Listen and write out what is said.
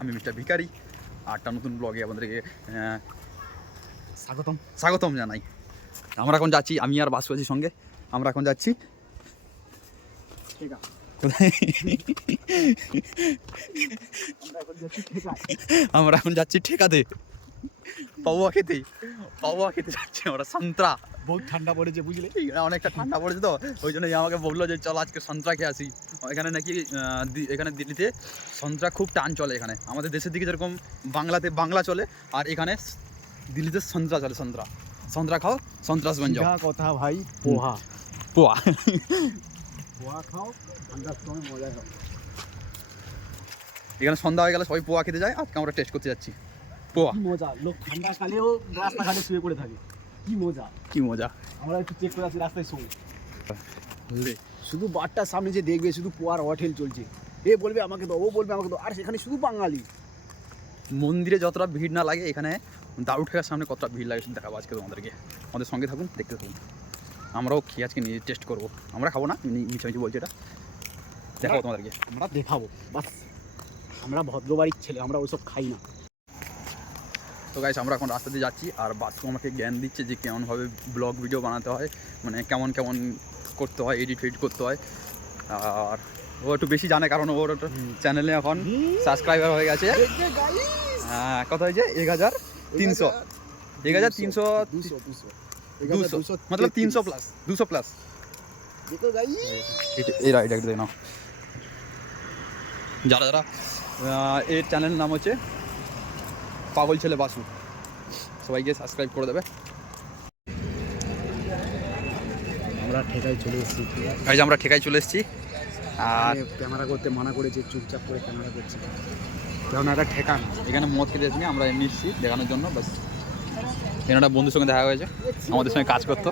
আমি মিস্টার ভিখারি। আরটা নতুন ব্লগে আপনাদেরকে স্বাগতম জানাই। আমরা এখন যাচ্ছি, আমি আর বাসু আছি সঙ্গে। আমরা এখন যাচ্ছি আমরা এখন যাচ্ছি ঠেকাতে, পাওয়া খেতে যাচ্ছি আমরা। সন্ত্রা বহুত ঠান্ডা পড়েছে বুঝলে, অনেকটা ঠান্ডা পড়েছে তো, ওই জন্য আমাকে বললো যে চল আজকে সন্ত্রা খেয়ে আসি। এখানে নাকি এখানে দিল্লিতে সন্ত্রা খুব টান চলে। এখানে আমাদের দেশের দিকে যেরকম বাংলাতে বাংলা চলে, আর এখানে দিল্লিতে সন্ত্রা চলে। সন্ত্রা খাও, সন্ত্রাস বন যাও। কথা ভাই, পোহা খাও, ঠান্ডার সময় মজা খাও। এখানে সন্ধ্যা হয়ে গেলে সবাই পোয়া খেতে যায়, আজকে আমরা টেস্ট করতে যাচ্ছি পোয়া। কি মজা, লোক ঠান্ডা কালেও রাস্তাঘাটে শুয়ে পড়ে থাকে। কি মজা। আমরা একটু চেক করে আছি রাস্তায় শুয়ে। শুধু বারটার সামনে যে দেখবে শুধু পোয়ার হোটেল চলছে, এ বলবে আমাকে দাও, ও বলবে আমাকে দাও, আর সেখানে শুধু বাঙালি। মন্দিরে যতটা ভিড় না লাগে, এখানে দারু ঠেকার সামনে কতটা ভিড় লাগে দেখাবো আজকে তোমাদেরকে। আমাদের সঙ্গে থাকুন, দেখতে থাকুন। আমরাও খেয়ে আজকে নিয়ে টেস্ট করবো। আমরা খাবো না, মিছামিছি বলছি, এটা দেখাবো তোমাদেরকে। আমরা দেখাবো বাস, আমরা ভদ্রবাড়ির ছেলে, আমরা ওইসব খাই না। তো গাইস, আমরা এখন রাস্তা দিয়ে যাচ্ছি, আর বাচ্চু আমাকে জ্ঞান দিচ্ছে যে কেমনভাবে ব্লগ ভিডিও বানাতে হয়, মানে কেমন কেমন করতে হয়, এডিট করতে হয়। আর ও একটু বেশি জানে, কারণ ওর চ্যানেলে এখন সাবস্ক্রাইবার হয়ে গেছে। হ্যাঁ, কত হয়েছে? 1300 মতলব 300 প্লাস, 200 প্লাস। এরা এটা দেখে নাও। যারা যারা এর চ্যানেল নাম হচ্ছে পাগল ছেলে বাসু, সবাইকে সাবস্ক্রাইব করে দেবে। আমরা ঠেকায় চলে এসেছি। আমরা ঠেকায় চলে এসেছি, আর ক্যামেরা করতে মানা করেছে, চুপচাপ করে ক্যামেরা করছে, কারণ একটা ঠেকান। এখানে মদ খেতে এসেছি, আমরা এমনি এসেছি দেখানোর জন্য। বাস এখানে একটা বন্ধুর সঙ্গে দেখা হয়েছে, আমাদের সঙ্গে কাজ করতো।